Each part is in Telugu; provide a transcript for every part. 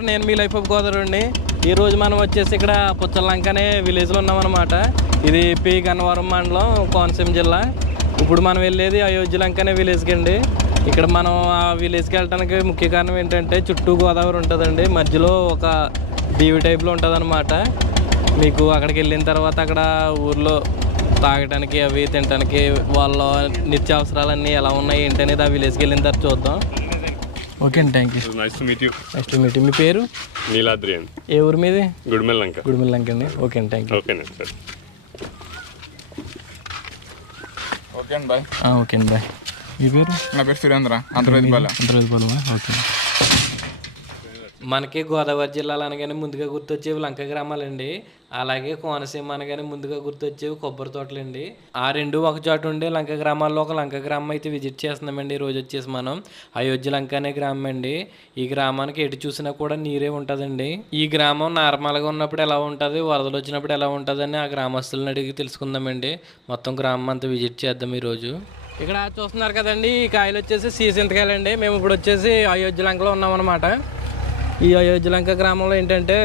నమస్కారం నేను మీ లైఫ్ ఆఫ్ గోదావరి ఈ రోజు మనం వచ్చేసి ఇక్కడ పుచ్చలంకనే విలేజ్లో ఉన్నామన్నమాట. ఇది పి గన్నవరం మండలం కోనసీమ జిల్లా. ఇప్పుడు మనం వెళ్ళేది అయోధ్య లంకనే విలేజ్కి అండి. ఇక్కడ మనం ఆ విలేజ్కి వెళ్ళడానికి ముఖ్య కారణం ఏంటంటే చుట్టూ గోదావరి ఉంటుందండి. మధ్యలో ఒక దీవి టైప్లో ఉంటుందన్నమాట. మీకు అక్కడికి వెళ్ళిన తర్వాత అక్కడ ఊర్లో తాగడానికి అవి తినడానికి వాళ్ళ నిత్యావసరాలన్నీ ఎలా ఉన్నాయి ఏంటి అనేది ఆ విలేజ్కి వెళ్ళిన తర్వాత చూద్దాం. ఓకే అండి thank you nice to meet you next meet మీ పేరు? నీలాద్రి అండి. ఏ ఊరు మీది? గుడిమెల్లంక గుడిమిల్లంక అండి. ఓకే అండి థ్యాంక్ యూ ఓకేనండి సరే. ఓకే అండి బాయ్ ఓకే అండి బాయ్ మీ పేరు? నా పేరు సురేంద్ర అంతర్వేది బాల ఓకే. మనకి గోదావరి జిల్లాలు అనగానే ముందుగా గుర్తొచ్చేవి లంక గ్రామాలండి. అలాగే కోనసీమ అనగానే ముందుగా గుర్తొచ్చేవి కొబ్బరి తోటలండి. ఆ రెండు ఒక చోట ఉండే లంక గ్రామాల్లో ఒక లంక గ్రామం అయితే విజిట్ చేస్తున్నామండి. ఈ రోజు వచ్చేసి మనం అయోధ్య లంక అనే గ్రామం అండి. ఈ గ్రామానికి ఎటు చూసినా కూడా నీరే ఉంటుందండి. ఈ గ్రామం నార్మల్గా ఉన్నప్పుడు ఎలా ఉంటుంది? వరదలు వచ్చినప్పుడు ఎలా ఉంటుందని ఆ గ్రామస్తులను అడిగి తెలుసుకుందామండి. మొత్తం గ్రామం అంతా విజిట్ చేద్దాం ఈరోజు ఇక్కడ చూస్తున్నారు కదండి ఈ కాయలు వచ్చేసి సీసింతకాయలండి మేము ఇప్పుడు వచ్చేసి అయోధ్య లంకలో ఉన్నామన్నమాట. ఈ అయోధ్యలంక గ్రామంలో ఏంటంటే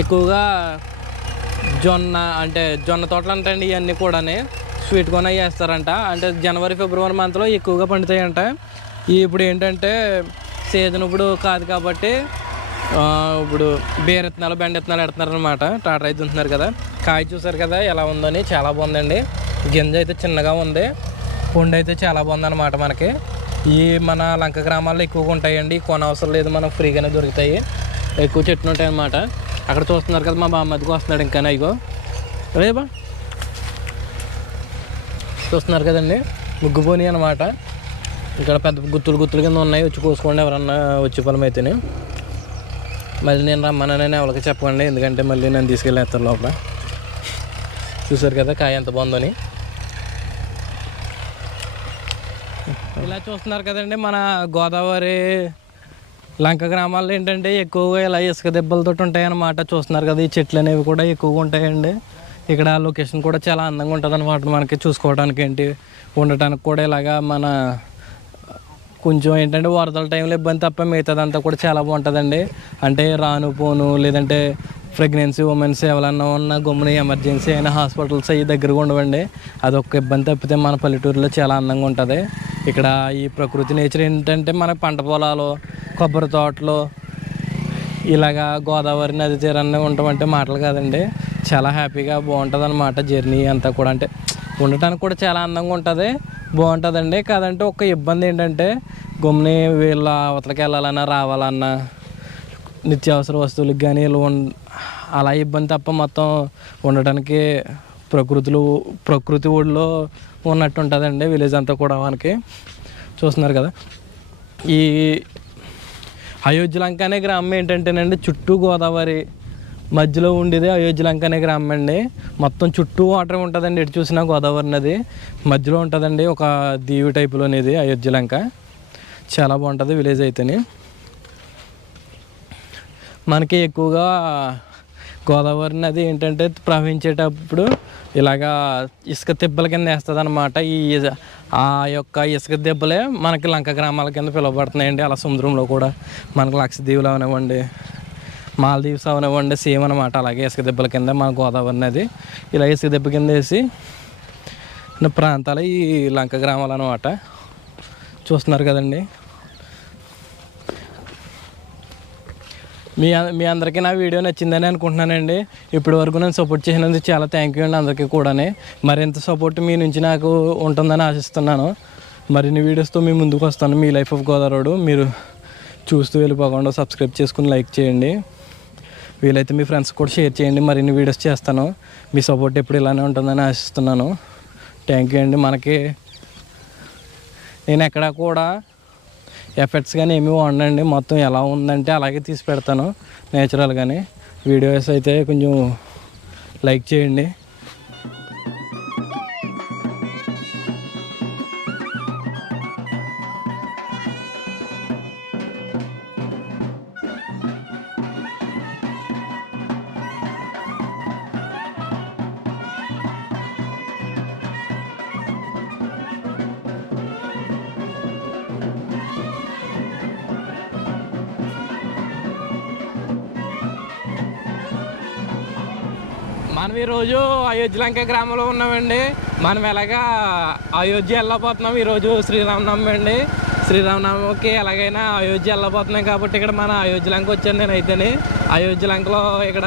ఎక్కువగా జొన్న అంటే జొన్న తోటలు అంటండి ఇవన్నీ కూడాని స్వీట్ కొన వేస్తారంట అంటే జనవరి ఫిబ్రవరి మంత్లో ఎక్కువగా పండుతాయంట. ఇప్పుడు ఏంటంటే సీజన్ ఇప్పుడు కాదు కాబట్టి ఇప్పుడు బేర విత్తనాలు బెండ ఇత్తనాలు పెడుతున్నారు టాటా అయితే ఉంటున్నారు కదా. కాయ చూసారు కదా ఎలా ఉందని చాలా బాగుందండి. గింజ అయితే చిన్నగా ఉంది. పండు అయితే చాలా బాగుందన్నమాట మనకి. ఈ మన లంక గ్రామాల్లో ఎక్కువగా ఉంటాయండి. కొన అవసరం లేదు మనకు ఫ్రీగానే దొరుకుతాయి. ఎక్కువ చెట్లు ఉంటాయి అన్నమాట. అక్కడ చూస్తున్నారు కదా మా బామ్మదికి వస్తున్నాడు ఇంకా అయ్యో రేపా చూస్తున్నారు కదండి ముగ్గుపోని అనమాట ఇక్కడ పెద్ద గుత్తులు గుత్తులు కింద ఉన్నాయి వచ్చి కోసుకోండి ఎవరన్నా వచ్చే పొలం అయితేనే. మళ్ళీ నేను రమ్మనని ఎవరికి చెప్పండి ఎందుకంటే మళ్ళీ నేను తీసుకెళ్ళేస్తాను లోపల. చూసారు కదా కాయ ఎంత బాగుందని. చూస్తున్నారు కదండి మన గోదావరి లంక గ్రామాల్లో ఏంటంటే ఎక్కువగా ఇలా ఇసుక దెబ్బలతో ఉంటాయన్నమాట చూస్తున్నారు కదా. ఈ చెట్లు అనేవి కూడా ఎక్కువగా ఉంటాయండి. ఇక్కడ లొకేషన్ కూడా చాలా అందంగా ఉంటుంది అనమాట మనకి చూసుకోవడానికి ఏంటి ఉండటానికి కూడా ఇలాగా మన కొంచెం ఏంటంటే వరదల టైంలో ఇబ్బంది తప్ప మిగతాదంతా కూడా చాలా బాగుంటుందండి. అంటే రాను పోను లేదంటే ప్రెగ్నెన్సీ ఉమెన్స్ ఎవరన్నా ఉన్న గమ్మున ఎమర్జెన్సీ అయినా హాస్పిటల్స్ అవి దగ్గరగా ఉండవండి. అదొక ఇబ్బంది తప్పితే మన పల్లెటూరులో చాలా అందంగా ఉంటుంది. ఇక్కడ ఈ ప్రకృతి నేచర్ ఏంటంటే మన పంట పొలాలు కొబ్బరి తోటలు ఇలాగా గోదావరి నది తీరాన్ని ఉండటం మాటలు కాదండి. చాలా హ్యాపీగా బాగుంటుంది అనమాట జర్నీ అంతా కూడా. అంటే ఉండటానికి కూడా చాలా అందంగా ఉంటుంది. బాగుంటుందండి. కాదంటే ఒక ఇబ్బంది ఏంటంటే గమ్ముని వీళ్ళ అవతలకి వెళ్ళాలన్నా రావాలన్నా నిత్యావసర వస్తువులకు కానీ వీళ్ళు అలా ఇబ్బంది తప్ప మొత్తం ఉండటానికి ప్రకృతిలో ప్రకృతి ఊళ్ళో ఉన్నట్టు ఉంటుందండి విలేజ్ అంతా కూడా మనకి. చూస్తున్నారు కదా. ఈ అయోధ్యలంక అనే గ్రామం ఏంటంటేనండి చుట్టూ గోదావరి మధ్యలో ఉండేది అయోధ్యలంక అనే గ్రామం అండి. మొత్తం చుట్టూ వాటర్ ఉంటుందండి ఎటు చూసినా గోదావరి నది. మధ్యలో ఉంటుందండి ఒక దీవి టైపులో అనేది అయోధ్య లంక. చాలా బాగుంటుంది విలేజ్ అయితేనే. మనకి ఎక్కువగా గోదావరి నది ఏంటంటే ప్రవహించేటప్పుడు ఇలాగా ఇసుక దెబ్బల కింద వేస్తుంది అనమాట ఈ ఆ యొక్క ఇసుక దెబ్బలే మనకి లంక గ్రామాల కింద పిలువబడుతున్నాయండి. అలా సముద్రంలో కూడా మనకి లక్షద్వీపులు అవనివ్వండి మాల్దీవ్స్ అవనివ్వండి సేమ్ అనమాట అలాగే ఇసుక దెబ్బల కింద మన గోదావరి నది ఇలా ఇసుక దెబ్బ కింద వేసి ప్రాంతాలు ఈ లంక గ్రామాలు అనమాట చూస్తున్నారు కదండి. మీ మీ అందరికీ నా వీడియో నచ్చిందని అనుకుంటున్నానండి. ఇప్పటి వరకు నేను సపోర్ట్ చేసినందుకు చాలా థ్యాంక్ యూ అండి అందరికీ కూడానే. మరింత సపోర్ట్ మీ నుంచి నాకు ఉంటుందని ఆశిస్తున్నాను. మరిన్ని వీడియోస్తో మీ ముందుకు వస్తాను. మీ లైఫ్ ఆఫ్ గోదావరి మీరు చూస్తూ వెళ్ళిపోకుండా సబ్స్క్రైబ్ చేసుకుని లైక్ చేయండి. వీలైతే మీ ఫ్రెండ్స్ కూడా షేర్ చేయండి. మరిన్ని వీడియోస్ చేస్తాను. మీ సపోర్ట్ ఎప్పుడు ఇలానే ఉంటుందని ఆశిస్తున్నాను. థ్యాంక్ యూ అండి. మనకి నేను ఎక్కడా కూడా ఎఫెక్ట్స్ కానీ ఏమీ వండండి మొత్తం ఎలా ఉందంటే అలాగే తీసి పెడతాను. నేచురల్గానే. వీడియోస్ అయితే కొంచెం లైక్ చేయండి. మనం ఈరోజు అయోధ్యలంక గ్రామంలో ఉన్నామండి. మనం ఎలాగా అయోధ్య వెళ్ళబోతున్నాం ఈరోజు శ్రీరామనవమి అండి. శ్రీరామనవమికి ఎలాగైనా అయోధ్య వెళ్ళబోతున్నాం కాబట్టి ఇక్కడ మన అయోధ్యలంక వచ్చాను నేను అయితేనే అయోధ్యలంకలో ఇక్కడ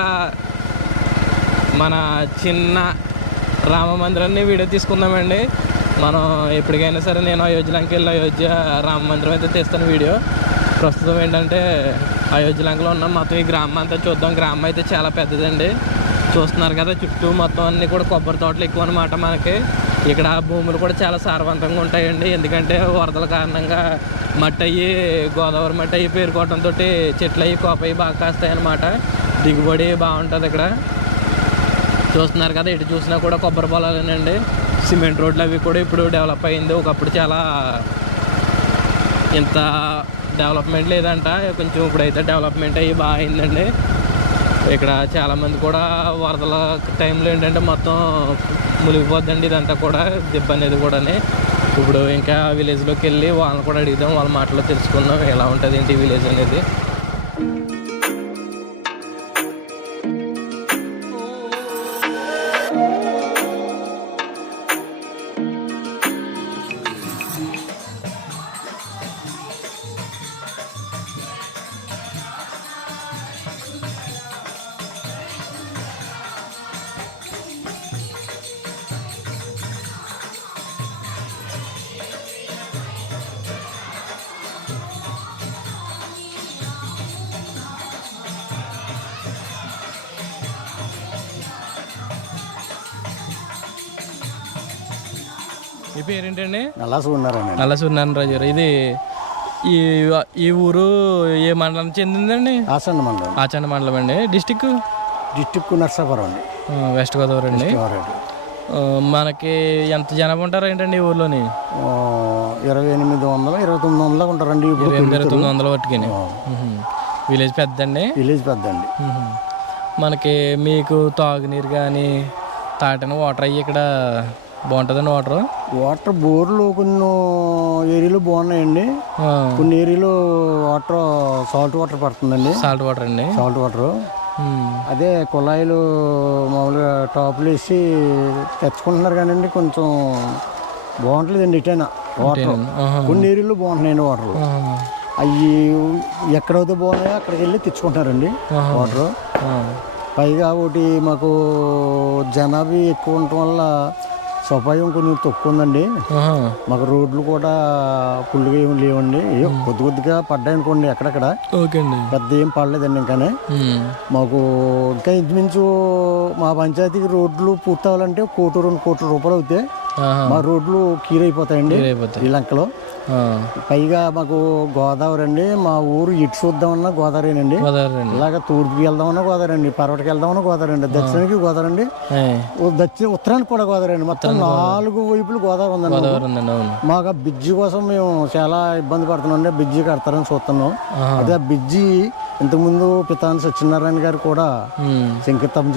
మన చిన్న రామ మందిరాన్ని వీడియో తీసుకుందామండి. మనం ఎప్పటికైనా సరే నేను అయోధ్యలంక వెళ్ళి అయోధ్య రామ మందిరం అయితే తీస్తాను వీడియో. ప్రస్తుతం ఏంటంటే అయోధ్యలంకలో ఉన్నాం మొత్తం ఈ గ్రామం అంతా చూద్దాం. గ్రామం అయితే చాలా పెద్దదండి. చూస్తున్నారు కదా చుట్టూ మొత్తం అన్నీ కూడా కొబ్బరి తోటలు ఎక్కువ అనమాట మనకి. ఇక్కడ భూములు కూడా చాలా సారవంతంగా ఉంటాయండి. ఎందుకంటే వరదల కారణంగా మట్టి అయ్యి గోదావరి మట్టి అయ్యి పేరుకోవడంతో చెట్లు అయ్యి కోప అయ్యి బాగా కాస్తాయి అనమాట దిగుబడి బాగుంటుంది ఇక్కడ. చూస్తున్నారు కదా ఇటు చూసినా కూడా కొబ్బరి పొలాలేనండి. సిమెంట్ రోడ్లు అవి కూడా ఇప్పుడు డెవలప్ అయింది. ఒకప్పుడు చాలా ఇంత డెవలప్మెంట్ లేదంట. కొంచెం ఇప్పుడైతే డెవలప్మెంట్ అయ్యి బాగా అయిందండి. ఇక్కడ చాలామంది కూడా వరదల టైంలో ఏంటంటే మొత్తం మునిగిపోద్దండి ఇదంతా కూడా దిబ్బ అనేది కూడా ఇప్పుడు ఇంకా విలేజ్లోకి వెళ్ళి వాళ్ళని కూడా అడిగిదాం వాళ్ళ మాటలో తెలుసుకుందాం ఎలా ఉంటుంది ఏంటి విలేజ్ అనేది. మీ పేరేంటండి? నల్లా ఉన్నారండి నల్ల సూర్యనారాయణ రాజు ఇది ఈ ఈ ఊరు ఏ మండలం చెందిందండి? ఆసండి మండలం. ఆచండ మండలం అండి. డిస్టిక్ డిస్టిక్ నర్సాపురం అండి. వెస్ట్ గోదావరి అండి. మనకి ఎంత జనాభా ఉంటారు ఏంటండి ఈ ఊర్లోని? ఇరవై ఎనిమిది వందలు ఇరవై తొమ్మిది వందలు ఉంటారండి ఇప్పుడు ఇరవై తొమ్మిది వందల వట్టుకుని ఆ, విలేజ్ పెద్దండి? విలేజ్ పెద్ద అండి. మనకి మీకు తాగునీరు కానీ తాటని వాటర్ అయ్యి ఇక్కడ బాగుంటుందండి వాటర్ వాటర్ బోర్లు కొన్ని ఏరియాలు బాగున్నాయండి కొన్ని ఏరియాలో వాటర్ సాల్ట్ వాటర్ పడుతుందండి సాల్ట్ వాటర్ అండి సాల్ట్ వాటర్. అదే కుళాయిలు మామూలుగా టాపులు వేసి తెచ్చుకుంటున్నారు కానండి కొంచెం బాగుంటలేదండి ఇటైనా వాటర్. కొన్ని ఏరియాలో బాగుంటున్నాయండి వాటర్. అవి ఎక్కడైతే బాగున్నాయో అక్కడికి వెళ్ళి తెచ్చుకుంటారండి ఆహా. వాటర్. పైగా ఒకటి మాకు జనాభా ఎక్కువ ఉండటం వల్ల సౌపాయం కొంచెం తక్కువ ఉందండి. మాకు రోడ్లు కూడా ఫుల్గా ఏమి లేవండి కొద్ది కొద్దిగా పడ్డాయి అనుకోండి అక్కడక్కడ ఓకే అండి పెద్ద ఏం పడలేదండి ఇంకానే. మాకు ఇంకా ఇంచుమించు మా పంచాయతీకి రోడ్లు పూర్తి అవ్వాలంటే కోటి రెండు కోట్ల రూపాయలు అవుతాయి. మా రోడ్లు క్లియర్ అయిపోతాయండి అయిపోతాయి ఈ లంకలో ఆ. పైగా మాకు గోదావరి అండి మా ఊరు ఇటు చూద్దామన్నా గోదావరినండి. గోదావరి అండి ఇలాగ తూర్పుకి వెళ్దామన్నా గోదావరి అండి పర్వటకి వెళ్దామన్నా గోదావరి అండి దక్షిణానికి గోదావరి అండి దక్షిణ ఉత్తరానికి కూడా గోదావరి అండి మొత్తం నాలుగు వైపులు గోదావరి ఉందండి మాకు. ఆ బ్రిడ్జి కోసం మేము చాలా ఇబ్బంది పడుతున్నాం అండి బ్రిడ్జి కడతారని చూస్తున్నాం. అదే ఆ బ్రిడ్జి ఇంతకుముందు పితాని సత్యనారాయణ గారు కూడా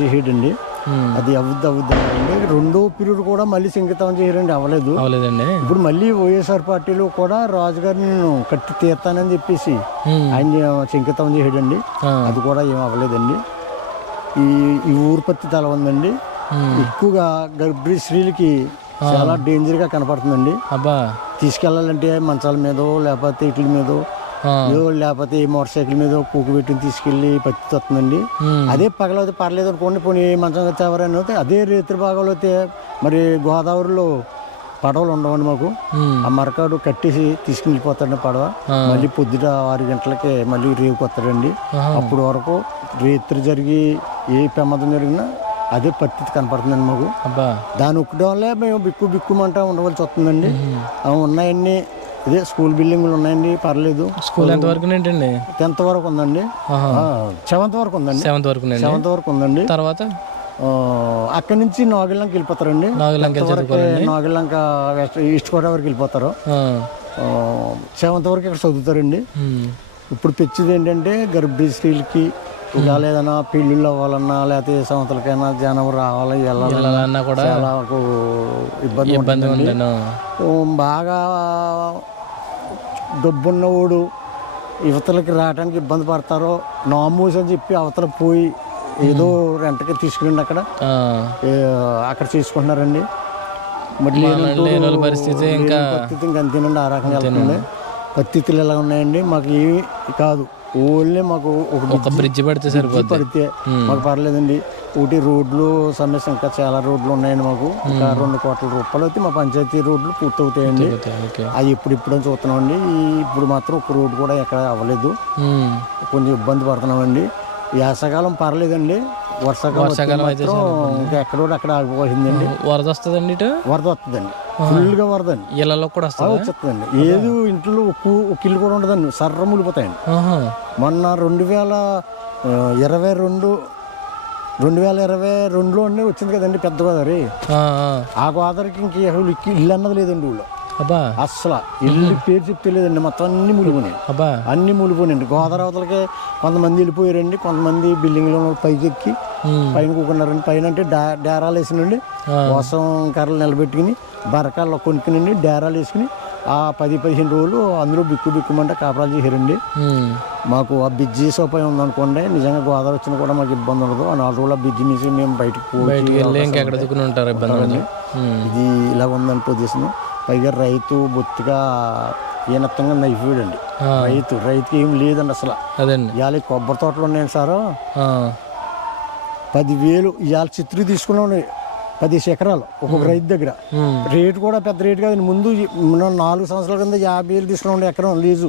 చేసేయండి మ్మ్. అది అవుద్ది అవుద్ది అన్నారండి రెండో పీరియడ్ కూడా మళ్ళీ శంకుస్థాపన చేయరండి అవ్వలేదు. అవలేదండి ఇప్పుడు మళ్ళీ వైఎస్ఆర్ పార్టీలో కూడా రాజుగారిని నేను కట్టి తీర్తానని చెప్పేసి. ఆయన శంకుస్థాపన చేయడండి. అది కూడా ఏం అవ్వలేదండి. ఈ ఈ ఊరు పత్తి తల ఉందండి. ఎక్కువగా గర్భిణీ స్త్రీలకి చాలా డేంజర్గా కనపడుతుందండి. అబ్బా. తీసుకెళ్ళాలంటే మంచాల మీదో లేకపోతే ఇట్ల మీదో లేకపోతే మోటార్ సైకిల్ మీద కూకు పెట్టి తీసుకెళ్ళి పత్తి వస్తుందండి. అదే పగలైతే పర్లేదు అనుకోండి పోనీ మంచం వచ్చేవారని అయితే అదే రేత్రి భాగంలో అయితే మరి గోదావరిలో పడవలు ఉండవండి మాకు. ఆ మరకాడు కట్టేసి తీసుకుని వెళ్ళిపోతాడండి పడవ. మళ్ళీ పొద్దుట ఆరు గంటలకి మళ్ళీ రేవుకి వస్తాడండి. అప్పుడు వరకు రేత్రి జరిగి ఏ ప్రమాదం జరిగినా అదే పత్తి కనపడుతుందండి మాకు. దాని ఒక్కడం వల్లే మేము బిక్కు బిక్కుమంటా ఉండవలసి వస్తుందండి. ఆ ఉన్నాయండి ఇదే స్కూల్ బిల్డింగ్లు ఉన్నాయండి పర్లేదు. స్కూల్ ఎంత వరకు ఏంటండి టెన్త్ వరకు ఉందండి. సెవెంత్ వరకు ఉందండి. సెవెంత్ వరకు సెవెంత్ వరకు ఉందండి. తర్వాత? అక్కడి నుంచి నాగిలంక వెళ్ళిపోతారండి. నాగులంక ఈస్ట్ గోదావరికి వెళ్ళిపోతారు. సెవెంత్ వరకు ఇక్కడ చదువుతారండి. ఇప్పుడు తెచ్చేది ఏంటంటే గర్భిణీ స్త్రీలకి ఇలా ఏదైనా పెళ్ళిళ్ళు అవ్వాలన్నా లేకపోతే ఏ సంవత్సరాలకైనా జనం రావాలి వెళ్ళాలి వెళ్ళాలన్నా కూడా చాలా ఇబ్బంది ఇబ్బంది బాగా డబ్బున్నవాడు యువతలకి రావడానికి ఇబ్బంది పడతారో నామూస్ అని చెప్పి అవతల పోయి ఏదో రెంట్కి తీసుకురండి అక్కడ. అక్కడ వాళ్ళ పరిస్థితి ఇంకా పరిస్థితి ఇంకా అంతేనండి ఆ రకంగా వెళ్తుంది. పరిస్థితులు ఎలా ఉన్నాయండి? మాకు ఏమి కాదు. ఓన్లీ మాకు ఒక బ్రిడ్జ్ పడితే సరిపోద్ది. పడితే మాకు పర్లేదండి. ఒకటి రోడ్లు సమస్య ఇంకా చాలా రోడ్లు ఉన్నాయండి మాకు. ఇంకా రెండు కోట్ల రూపాయలు అయితే మా పంచాయతీ రోడ్లు పూర్తవుతాయండి. అవి ఇప్పుడు ఇప్పుడు చూస్తున్నామండి. ఇప్పుడు మాత్రం ఒక రోడ్డు కూడా ఎక్కడ అవ్వలేదు. కొంచెం ఇబ్బంది పడుతున్నామండి. వేసవకాలం పర్లేదండి. వర్షాకాలం వర్షాకాలం అయితే ఇంకా ఎక్కడో అక్కడ ఆగిపోయిందండి. వరద వస్తుందండి ఇటు? వరద వస్తుందండి. ఫుల్గా వరద అండి ఇళ్ళలో కూడా వచ్చేస్తుందండి. ఏది ఇంట్లో ఒక ఒక ఇల్లు కూడా ఉండదండి. సర్ర ములిపోతాయండి. మొన్న రెండు వేల ఇరవై రెండు రెండు వేల ఇరవై రెండులో అండి వచ్చింది కదండి పెద్ద గోదావరి ఆ, గోదావరికి ఇంక అసలు ఇల్లు అన్నది లేదండి ఊళ్ళో. అబ్బా. అస్సలు ఇల్లు పేరు చెప్తే లేదండి మొత్తం అన్ని ములిపోయినాయి అబ్బా. అన్ని మూలిపోయినండి గోదావరి అవతలకి కొంతమంది వెళ్ళిపోయారండి కొంతమంది బిల్డింగ్లో పైకి ఎక్కి పైన కూకున్నారండి. పైన అంటే డా డేరాలు వేసినండి కోసం కర్రలు నిలబెట్టుకుని బరకాల్లో కొనుక్కునండి డేరాలు వేసుకుని ఆ పది పదిహేను రోజులు అందులో బిక్కు బిక్కుమంటే కాపురాలు చేశారండి. మాకు ఆ బిజ్జి సౌపాయం ఉందనుకోండి నిజంగా గోదావరి వచ్చినా కూడా మాకు ఇబ్బంది ఉండదు. ఆ నాలుగు రోజులు ఆ బిజ్జి నుంచి మేము బయటకు ఉంటారు ఇబ్బంది ఇది ఇలా ఉందని పొజిషన్ పైగా రైతు బొత్తిగా ఈనత్తంగా నైఫీడండి. రైతు రైతుకి ఏం లేదండి అసలు. అదండి. ఇవాళ కొబ్బరి తోటలు ఉన్నాయండి సారు. పదివేలు ఇవాళ చిత్రీ తీసుకున్నాం. పది ఎకరాలు ఒక్కొక్క రైతు దగ్గర. రేటు కూడా పెద్ద రేటు కాదు ముందు నాలుగు సంవత్సరాల కింద యాభై వేలు తీసుకున్నాం ఎకరం లీజు.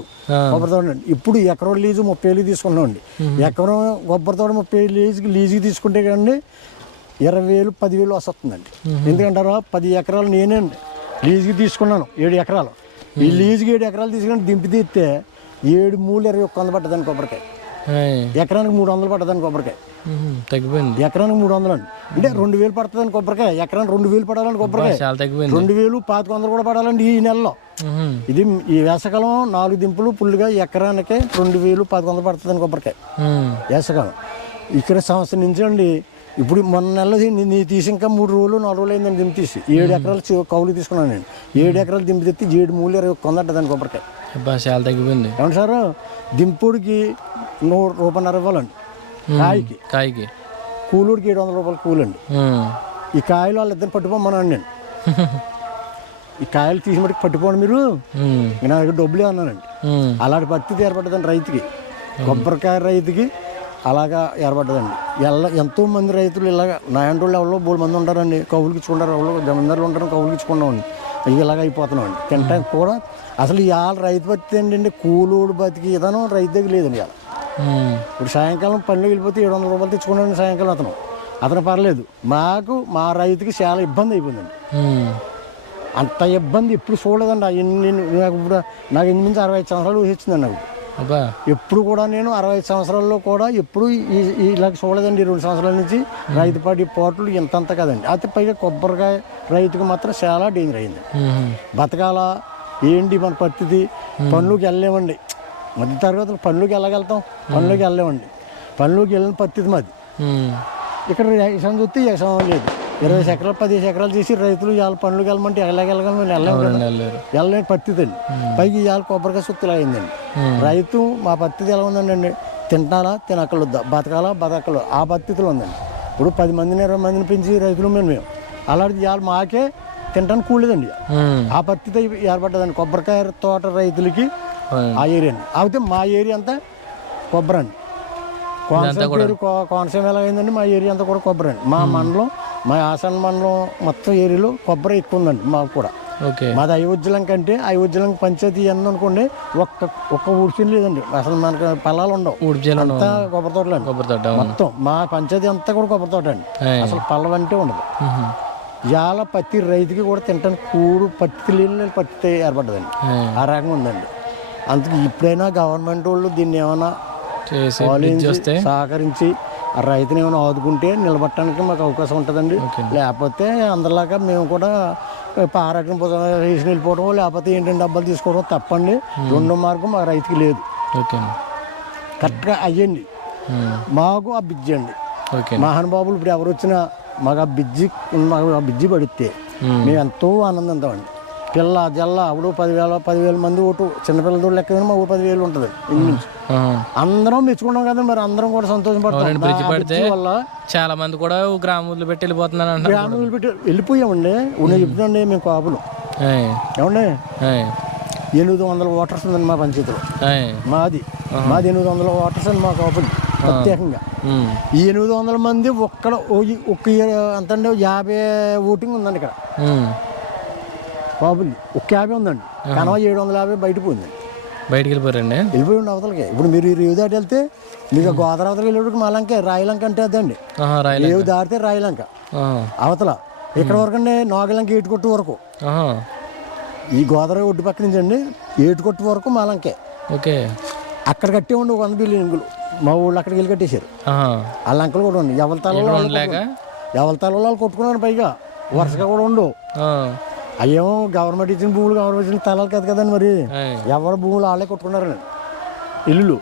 కొబ్బరి తోట అండి. ఇప్పుడు ఎకరం లీజు ముప్పై వేలు తీసుకున్నామండి ఎకరం కొబ్బరి తోట ముప్పై వేలు లీజుకి లీజుకి తీసుకుంటే కండి ఇరవై వేలు పదివేలు వస్తుందండి. ఎందుకంటారా? పది ఎకరాలు నేనే అండి. లీజుకి తీసుకున్నాను ఏడు ఎకరాలు. ఈ లీజుకి ఏడు ఎకరాలు తీసుకుని దింపి తీస్తే ఏడు మూడు ఇరవై ఒక్క వంద పట్టదండి కొబ్బరికాయ. ఎకరానికి మూడు వందలు పట్టదండి కొబ్బరికాయ. తగ్గిపోయింది. ఎకరానికి మూడు వందలు అండి. అంటే రెండు వేలు పడుతుందండి కొబ్బరికాయ. ఎకరానికి రెండు వేలు పడాలండి కొబ్బరికాయ. చాలా తగ్గిపోయింది. రెండు వేలు పాతిక వందలు కూడా పడాలండి ఈ నెలలో. ఇది ఈ వేసవకాలం నాలుగు దింపులు పుల్లుగా ఎకరానికి రెండు వేలు పాతిక వందలు పడుతుందండి కొబ్బరికాయ. ఉమ్, వేసవకాలం. ఇక్కడ సంవత్సరం నుంచి అండి ఇప్పుడు మొన్న నెల నీ- తీసి ఇంకా మూడు రోజులు నాలుగు రోజులు అయిందని దింపి తీసి. ఏడు ఎకరాలు కౌలు తీసుకున్నాను నేను. ఏడు ఎకరాలు దింపి తెచ్చి ఏడు మూలు ఇరవై వంద అంటదండి కొబ్బరికాయ. చాలా తగ్గిపోయింది. ఏమంటే సార్? దింపుడికి నూరు రూపాయన్నర ఇవ్వాలండి కాయకి. కాయకి. కూలుడికి ఏడు వందల రూపాయలు కూలండి. ఈ కాయలు వాళ్ళిద్దరు పట్టుకోమన్నాను నేను. ఈ కాయలు తీసి మటుకు పట్టుకోండి మీరు. నా దగ్గర డబ్బులే అన్నానండి. అలాంటి పరిస్థితి ఏర్పడ్డదండి రైతుకి. కొబ్బరికాయ రైతుకి అలాగా ఏర్పడ్డదండి. ఎల్ల ఎంతో మంది రైతులు ఇలాగ నాయండ్రోళ్ళు ఎవరో మూడు మంది ఉంటారండి. కౌలుకి ఇచ్చుకుంటారు ఎవరో జమీందారులు ఉంటారు కౌలుకి ఇచ్చుకున్నామండి అవి ఇలాగ అయిపోతున్నామండి. తినడానికి కూడా. అసలు ఇవాళ రైతు బతికి ఏంటండి కూలోడు బతికి విధానం రైతు దగ్గర లేదండి ఉమ్, ఇప్పుడు సాయంకాలం పనులు వెళ్ళిపోతే ఏడు వందల రూపాయలు తెచ్చుకున్నాడు సాయంకాలం అతను. అతను పర్లేదు. మాకు మా రైతుకి చాలా ఇబ్బంది అయిపోయిందండి. అంత ఇబ్బంది ఎప్పుడు చూడలేదండి ఎన్ని నాకు ఇప్పుడు నాకు ఎనిమిది అరవై ఐదు సంవత్సరాలు వచ్చిందండి నాకు. ఎప్పుడు కూడా నేను అరవై ఐదు సంవత్సరాల్లో కూడా ఎప్పుడు ఇలా చూడలేదండి ఈ రెండు సంవత్సరాల నుంచి రైతు పాటి పోట్లు ఇంతంత కదండి. అయితే పైగా కొబ్బరికాయ రైతుకు మాత్రం చాలా డేంజర్ అయింది. బతకాల? ఏంటి మన పరిస్థితి? పనులకు వెళ్ళలేమండి. మధ్య తరగతులు పనులకు వెళ్ళగలుగుతాం పనులకు వెళ్ళలేమండి. పనులకు వెళ్ళిన పరిస్థితి మాది. ఇక్కడ వ్యవసాయం చూస్తే వ్యవసాయం లేదు. ఇరవై ఎకరాలు పదిహేను ఎకరాలు చేసి రైతులు ఇవాళ పనులకు వెళ్ళమంటే ఎలాగెళ్ళగలం? వెళ్ళలేము వెళ్ళలేని పరిస్థితి అండి. పైకి ఇవాళ కొబ్బరికాయ సుత్తులు అయిందండి. రైతు మా పరిస్థితి ఎలా ఉందండి తింటాలా తినక్కలొద్దా బతకాలా బతకలు ఆ పరిస్థితిలో ఉందండి. ఇప్పుడు పది మందిని ఇరవై మందిని పెంచి రైతులు మేము మేము. అలాంటిది ఇవాళ మాకే తినడానికి. ఉమ్, ఆ పరిస్థితి ఏర్పడ్డదండి. కొబ్బరికాయ తోట రైతులకి. ఆ. ఏరియా అయితే మా ఏరియా అంతా కొబ్బరి అండి. కోనసీమ పేరు కోనసీమ ఎలా అయిందండి మా ఏరియా అంతా కూడా కొబ్బరి అండి. మా మండలం మా ఆసన మండలం మొత్తం ఏరియాలో కొబ్బరి ఎక్కువ ఉందండి మాకు కూడా. మాది అయోధ్యలం కంటే అయోధ్యలం పంచాయతీ ఎంత అనుకోండి ఒక్క ఒక్క ఊడ్చిన లేదండి. అసలు మనకు పొలాలు ఉండవు. అంతా కొబ్బరి తోటలు అండి. కొబ్బరి తోట. మొత్తం మా పంచాయతీ అంతా కూడా కొబ్బరి తోట అండి. అసలు పళ్ళం అంటే ఉండదు. ఇవాళ ప్రతి రైతుకి కూడా తింటానికి కూడు పత్తి లేని పత్తి ఏర్పడ్డదండి. ఆ రకంగా ఉందండి. అందుకే ఇప్పుడైనా గవర్నమెంట్ వాళ్ళు దీన్ని ఏమైనా సహకరించి రైతుని ఏమైనా ఆదుకుంటే నిలబట్టడానికి మాకు అవకాశం ఉంటుందండి. లేకపోతే అందరిలాగా మేము కూడా పారాటం వేసి వెళ్ళిపోవడం లేకపోతే ఏంటంటే డబ్బాలు తీసుకోవడం తప్పండి. రెండో మార్గం మా రైతుకి లేదు. ఓకే కరెక్ట్గా అయ్యండి. ఉమ్, మాకు ఆ బిజ్జి అండి. మహానుభావులు ఇప్పుడు ఎవరు వచ్చినా మాకు ఆ బిజ్జి మాకు ఆ బిజ్జి పడితే ఉమ్, మేము ఎంతో ఆనందంతామండి పిల్ల జల్ల అప్పుడు పదివేల పదివేల మంది ఓటు. చిన్నపిల్లలతో లెక్క మా ఊరు పదివేలు ఉంటుంది. అందరం మెచ్చుకున్నాం కదా మరి అందరం కూడా సంతోషపడతాం. వల్ల చాలా మంది కూడా గ్రామం వదిలిపెట్టి వెళ్ళిపోతున్నారు అంటారు గ్రామం పెట్టి వెళ్ళిపోయామండి. ఉన్న చెప్తుందండి మేము కాపులు. ఏమండి? ఎనిమిది వందల ఓటర్స్ ఉందండి మా పంచాయతీలో. మాది. మాది ఎనిమిది వందల ఓటర్స్ అండి మా కాపులు ప్రత్యేకంగా. ఈ ఎనిమిది వందల మంది ఒక్కడ ఒక్క ఎంత అండి యాభై ఓటింగ్ ఉందండి ఇక్కడ. కాపులు ఒక్క యాభై ఉందండి. కనవ ఏడు వందల యాభై బయట పోయిందండి బయటికి వెళ్ళిపోయారండి? వెళ్ళిపోయి ఉండి అవతలకి. ఇప్పుడు మీరు ఈ రేవు దాటి వెళ్తే మీకు గోదావరి అవతలకి వెళ్ళేటికి మాలంక రాయలంక అంటే అదండి. రేవు దాటితే రాయలంక. అవతల. ఇక్కడ వరకు అండి నాగలంక ఏటుకొట్టు వరకు. ఈ గోదావరి ఒడ్డు పక్క నుంచి అండి ఏటుకొట్టు వరకు మాలంకే ఓకే. అక్కడ కట్టే ఉండి ఒక వంద బిల్డింగులు మా ఊళ్ళో అక్కడికి వెళ్ళి కట్టేశారు. ఆ లంకలు కూడా ఉన్నాయి ఎవరి తలలో ఎవరి తలలో వాళ్ళు కొట్టుకున్నారు పైగా. వరుసగా కూడా ఉండవు అయ్యేమో గవర్నమెంట్ ఇచ్చిన భూములు గవర్నమెంట్ ఇచ్చిన తలాలు కదా కదండి మరి. ఎవరి భూములు వాళ్ళే కొట్టుకున్నారండి ఇల్లులు.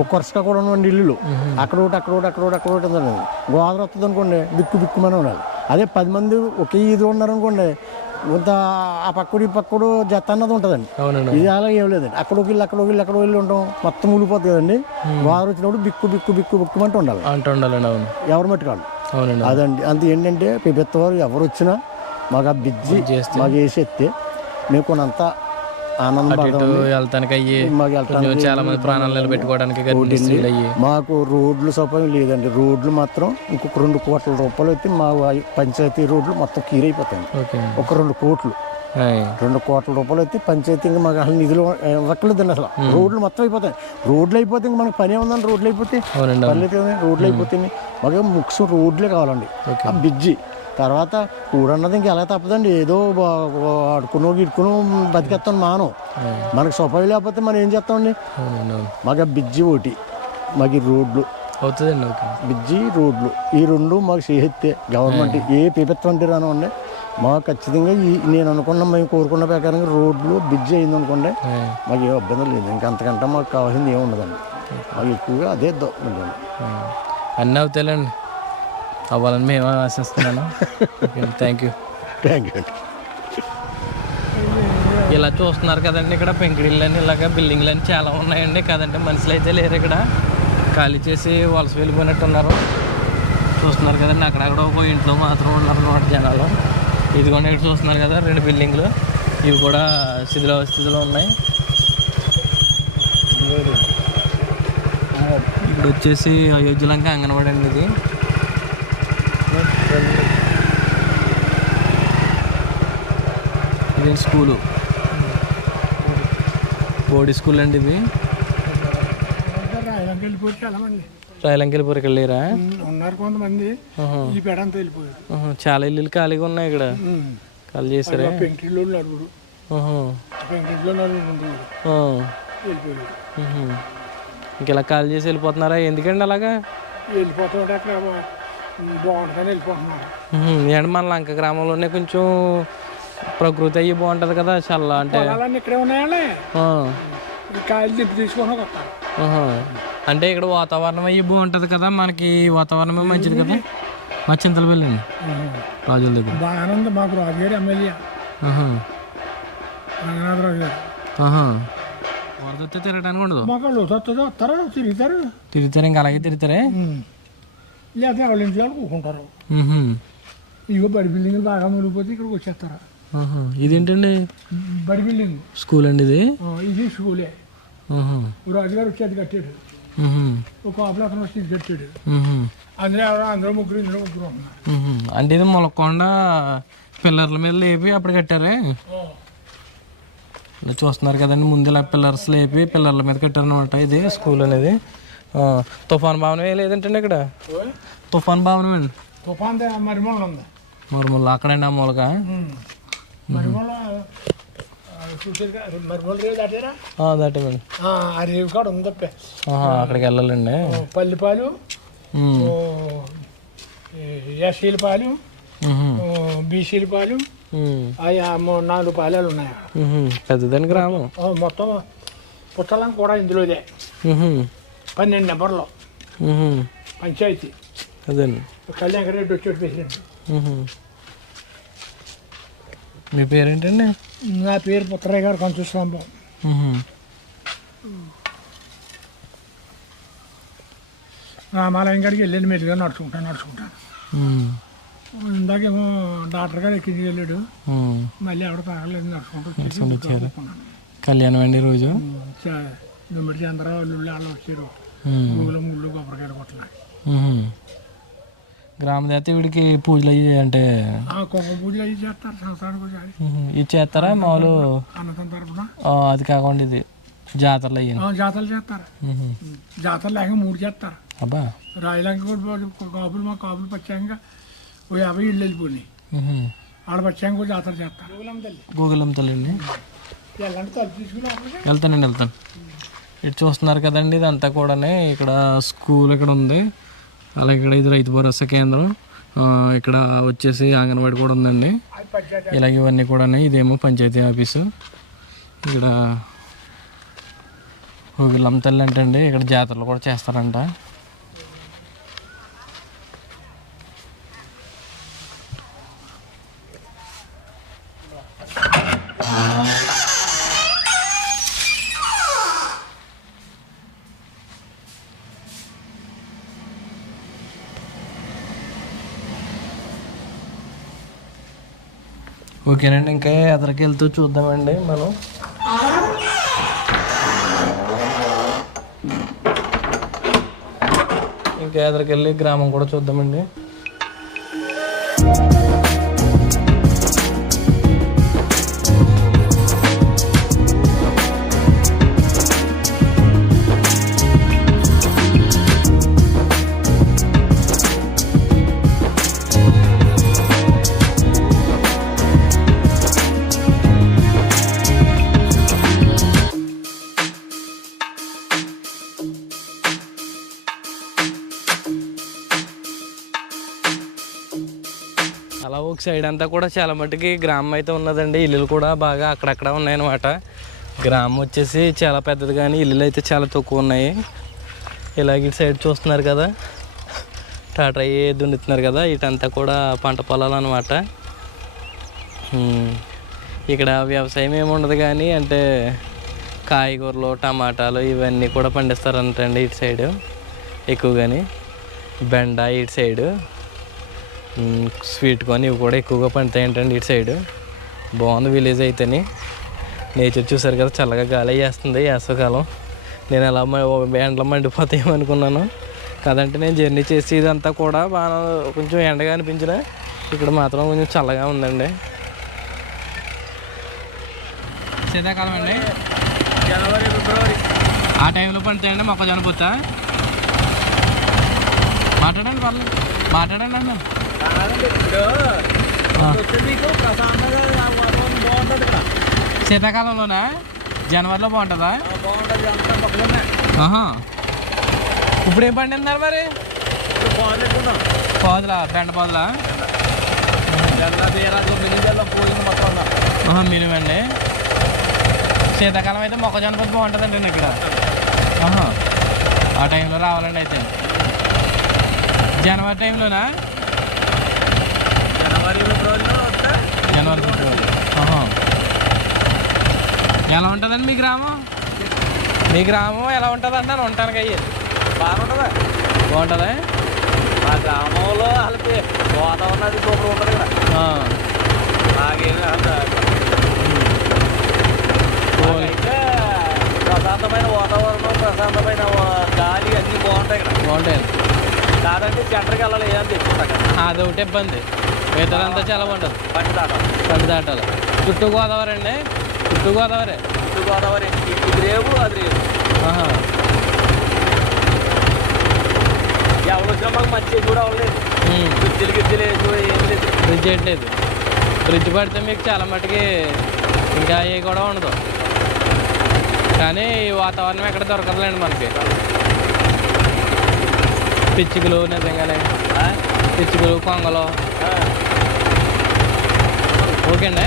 ఒక వరుసగా కూడా ఉండండి ఇల్లులు. అక్కడ ఒకటి అక్కడ ఒకటి అక్కడ ఒకటి అక్కడ ఒకటి ఉందండి. గోదావరి వస్తుంది అనుకోండి బిక్కు బిక్కుమని ఉండాలి. అదే పది మంది ఒకే ఇది ఉన్నారనుకోండి కొంత ఆ పక్కడు ఈ పక్కడు జత అన్నది ఉంటుందండి. ఇది అలా ఏం లేదండి. అక్కడ ఒక ఇల్లు అక్కడ ఒక ఇల్లు అక్కడ ఇల్లు ఉంటాం మొత్తం ఊలిపోతుంది కదండి. గోదావరి వచ్చినప్పుడు బిక్కు బిక్కు బిక్కు బిక్కుమంటూ ఉండాలి. అంటూ ఉండాలండి అవును. ఎవరు మట్టుకాళ్ళు అవునండి అదండి. అంత ఏంటంటే పెద్దవారు ఎవరు వచ్చినా మాకు ఆ బిజ్జి చేస్తే. మాకు వేసి ఎత్తే మేము కొనంత ఆనందం ఇటు వెళ్తానికి అయ్యి మాకు కొంచెం వెళ్తానికి చాలా మంది ప్రాణాలు నిలబెట్టుకోవడానికి గర్భిణీ స్త్రీలు అయ్యి మాకు రోడ్లు సౌకర్యం లేదండి. రోడ్లు మాత్రం ఇంకొక రెండు కోట్ల రూపాయలు అయితే మా వా- పంచాయతీ రోడ్లు మొత్తం కీరైపోతాయి ఓకే. ఒక రెండు కోట్లు. రెండు కోట్ల రూపాయలు అయితే పంచాయతీ ఇంకా మాకు అసలు నిధులు ఇవ్వట్లేదండి అసలు. రోడ్లు మొత్తం అయిపోతాయి. రోడ్లు అయిపోతే ఇంకా మనకు పని ఏముందండి రోడ్లు అయిపోతే అవునండి అవును. పర్లేదు కదండి. రోడ్లు అయిపోతాయి మాకు ముఖ్యం రోడ్లే కావాలండి. ఆ బిజ్జి తర్వాత కూడన్నది ఇంక ఎలా తప్పదండి? ఏదో అడుకునో గిడుకునో బతికేస్తాం మానం. మనకు సొపాయి లేకపోతే మనం ఏం చేస్తామండి? మాకు బిజ్జి ఒకటి మాకు రోడ్లు. అవుతుందండి బిజ్జి రోడ్లు. ఈ రెండు మాకు చేస్తే గవర్నమెంట్ ఏ అంటే రానివ్వండి. మాకు ఖచ్చితంగా ఈ నేను అనుకున్న మేము కోరుకున్న ప్రకారంగా రోడ్లు బిజ్జి అయింది అనుకోండి. మాకు ఏ ఇబ్బంది లేదు ఇంకా అంతకంటే మాకు కావాల్సింది ఏమి ఉండదండి మాకు ఎక్కువగా అదే ఉంటుంది. అన్నీ అవుతాయిలేండి. అవ్వాలని మేము ఆశిస్తున్నాను. థ్యాంక్ యూ థ్యాంక్ యూ ఇలా చూస్తున్నారు కదండి ఇక్కడ పెంకిడిళ్ళు అని ఇలాగ బిల్డింగ్లు అని చాలా ఉన్నాయండి. కదంటే మనుషులు అయితే లేరు ఇక్కడ. ఖాళీ చేసి వలస వెళ్ళిపోయినట్టు ఉన్నారు చూస్తున్నారు కదండి అక్కడక్కడ ఒక ఇంట్లో మాత్రం ఉన్నారు అన్నమాట జనాలు. ఇదిగోండి ఇక్కడ చూస్తున్నారు కదా రెండు బిల్డింగ్లు ఇవి కూడా శిథిలావస్థితిలో ఉన్నాయి. ఇప్పుడు వచ్చేసి అయోధ్యలంక అంగన్వాడీ అండి ఇది. ఇది స్కూలు. బోర్డు స్కూల్ అండి ఇది. రాయలంక వెళ్ళిపోయి చాలా మంది రాయలంకెళ్ళిపురికి వెళ్ళారా? ఉన్నారు కొంతమంది. ఆహా. ఈ పెడంతా వెళ్ళిపోయారు. ఆహా. చాలా ఇల్లులు ఖాళీగా ఉన్నాయి ఇక్కడ. ఖాళీ చేశారా? పెంకిళ్ళు నలుగురు. వెళ్ళిపోయారు. ఇంక ఇలా ఖాళీ చేసి వెళ్ళిపోతున్నారా? ఎందుకండి అలాగా? వెళ్ళిపోతుంటే అక్కడ బాగుంటుందని వెళ్ళిపోతున్నారు. మన లంక గ్రామంలోనే కొంచెం ప్రకృతి అయ్యి బాగుంటుంది కదా చల్ల అంటే. ఇక్కడే. ఈ కాయలు దింపు తీసుకొని వస్తారు ఆహా. అంటే ఇక్కడ వాతావరణం అయ్యి బాగుంటుంది కదా మనకి వాతావరణమే మంచిది కదా? మా చింతలు వెళ్ళండి రాజుల దగ్గర. బాగానే ఉంది మాకు రాజుగారు ఎమ్మెల్యే. రంగనాథరావు గారు. ఆహా. వరద వస్తే తిరగడానికి ఉండదు. మాకు వస్తుందో వస్తారో తిరుగుతారు. తిరుగుతారు ఇంకా అలాగే తిరుగుతారే? లేకపోతే వాళ్ళ ఇంట్లో ఉహు. ఇగో బడి బిల్డింగ్లు బాగా మునిగిపోతే ఇక్కడికి వచ్చేస్తారు. ఇదేంటండి? బడి బిల్డింగ్ స్కూల్ అండి ఇది? ఇది స్కూలే. రాజుగారు వచ్చి అది కట్టాడు. ఒక వచ్చి ఇది కట్టాడు. అందులో ఎవరో అందరూ ముగ్గురు ఇందులో ముగ్గురు ఉన్నారు. అంటే ఇది మొలకొండ పిల్లర్ల మీద లేపి అప్పుడు కట్టారే? చూస్తున్నారు కదండి ముందు ఇలా పిల్లర్స్ లేపి పిల్లర్ల మీద కట్టారనమాట ఇది స్కూల్ అనేది. తుఫాన్ భవనం ఏ లేదంటండి ఇక్కడ తుఫాన్ భవనం అండి తుఫాన్ మరిమూల ఉంది. మూల అక్కడండి ఆ మూలక. దాటారా? దాటమండి. ఆ, రేవు కాడ ఉంది తప్పే అక్కడికి వెళ్ళాలండి. పల్లిపాలు ఎస్సీల పాలు బీసీల పాలు మూడు నాలుగు పాలాలు ఉన్నాయి. పెద్దదండి గ్రామం. మొత్తం పుట్టలం కూడా ఇందులోదే. పన్నెండు నెంబర్లో. పంచాయతీ. అదండి కళ్యాణ్ రెడ్డి ఉహు. మీ పేరేంటండి నా పేరు పుత్రయ్య గారు కంచుస్వామి. రామాలయం గారికి వెళ్ళాను మెల్లిగా నడుచుకుంటాను నడుచుకుంటాను. ఇందాకేమో డాక్టర్ గారు ఎక్కించి వెళ్ళాడు. మళ్ళీ ఎవడ తాగలేదు నడుచుకుంటూ. కళ్యాణం అండి ఈరోజు చ- దుమ్మిడి చంద్రరావు వాళ్ళు వచ్చారు మ్. పువ్వులు ముళ్ళు కొబ్బరికాయలు కొట్టలే గ్రామదేవత వీడికి పూజలు అయ్యి అంటే ఆ కుంకుమ పూజలు అవి చేస్తారు సంవత్సరానికి. ఇది చేస్తారా మామూలు? అన్నదానం తరపున. అది కాకుండా ఇది జాతరలు అయ్యి. జాతరలు చేస్తారు. జాతర లేక మూడు చేస్తారు. అబ్బా. రాయలంక కూడా కాపులు మా కాపులు ప్రత్యేకంగా ఓ యాభై ఇళ్ళు వెళ్ళిపోయినాయి. మ్హూ. ఆడ కూడా జాతర చేస్తారు. గూగుల్ తల్లి అక్కడికి వెళ్తానండి వెళ్తాను. ఇటు చూస్తున్నారు కదండి ఇదంతా కూడా ఇక్కడ స్కూల్ ఇక్కడ ఉంది. అలాగే ఇక్కడ ఇది రైతు భరోసా కేంద్రం. ఇక్కడ వచ్చేసి అంగన్వాడి కూడా ఉందండి. ఇలాగే ఇలాగ ఇవన్నీ కూడా ఇదేమో పంచాయతీ ఆఫీసు. ఇక్కడ హోగిలమ్మ తల్లి అంటండి ఇక్కడ జాతరలు కూడా చేస్తారంట. ఓకేనండి ఇంకా ఎదరికి వెళ్తూ చూద్దామండి మనం. ఇంకా ఎదరికి వెళ్ళి గ్రామం కూడా చూద్దామండి. సైడ్ అంతా కూడా చాలా మట్టుకి గ్రామం అయితే ఉన్నదండి. ఇల్లులు కూడా బాగా అక్కడక్కడ ఉన్నాయన్నమాట. గ్రామం వచ్చేసి చాలా పెద్దది కానీ ఇల్లులు అయితే చాలా తక్కువ ఉన్నాయి. ఇలాగ ఇటు సైడ్ చూస్తున్నారు కదా. టాటా అయ్యి దున్నుతున్నారు కదా. ఇటంతా కూడా పంట పొలాలు అనమాట ఇక్కడ వ్యవసాయం ఏమి ఉండదు కానీ అంటే కాయగూరలు టమాటాలు ఇవన్నీ కూడా పండిస్తారంటండి ఇటు సైడు ఎక్కువగాని బెండ ఇటు సైడు స్వీట్ కార్న్ ఇవి కూడా ఎక్కువగా పండుతాయి ఏంటండి ఇటు సైడ్. బాగుంది విలేజ్ అయితేని. నేచర్ చూసారు కదా చల్లగా గాలి వేస్తుంది వేసవకాలం. నేను అలా ఎండలో మండిపోతాయేమో అనుకున్నాను. కదంటే నేను జర్నీ చేసి ఇదంతా కూడా బాగా కొంచెం ఎండగా అనిపించిన. ఇక్కడ మాత్రం కొంచెం చల్లగా ఉందండి. శీతాకాలం అండి. జనవరి ఫిబ్రవరి. ఆ టైంలో పండుతాయండి మొక్కజొన్న పొత్త మాట్లాడండి పర్లేదు మాట్లాడండి. అన్న శీతాకాలంలోనా? జనవరిలో బాగుంటుందా? బాగుంటుంది ఆహా. ఇప్పుడు ఏం పండిస్తున్నారు మరి? బాగుంటున్నాం పాదులా బెండ పాదులా? జగన్ తీరాలు మినిజల్లో శీతాకాలం అయితే మొక్కజొన్న పొద్దు బాగుంటుందండి ఇక్కడ. ఆహా. ఆ టైంలో రావాలండి అయితే. జనవరి టైంలోనా? జనవరి ఫిబ్రవరి. ఎలా ఉంటుందండి మీ గ్రామం? మీ గ్రామం ఎలా ఉంటుంది అంటాను ఉంటానికి అయ్యి. బాగుంటుందా? బాగుంటుందా? మా గ్రామంలో వాళ్ళకి వాతావరణం అది సూపర్ ఉంటుంది ఆ. నాకేమి అయితే ప్రశాంతమైన వాతావరణం ప్రశాంతమైన గాలి అన్నీ బాగుంటాయి ఇక్కడ బాగుంటాయి కాదంటే సెంటర్కి వెళ్ళాలి ఏం తెచ్చుకుంటా అది ఒకటి ఇబ్బంది. మిగతాదంతా చాలా బాగుంటుంది. దాటాలి. పండు దాటాలి. చుట్టూ గోదావరి అండి? చుట్టూ గోదావరి? ఇటు గోదావరి ఇది రేవు అది రేవు. ఆహా. ఎవరు వచ్చినా మాకు మంచి కూడా అవ్వలేదు. గిజ్జులు వేసు ఏం లేదు. బ్రిడ్జ్ చేయట్లేదు బ్రిడ్జ్ పడితే మీకు చాలా మటుకి ఇంకా ఏ కూడా ఉండదు. కానీ ఈ వాతావరణం ఎక్కడ దొరకదులేండి మనకి. పిచ్చుకలు నిజంగానే? పిచ్చుకలు కొంగలు. ఆ. ఓకే అండి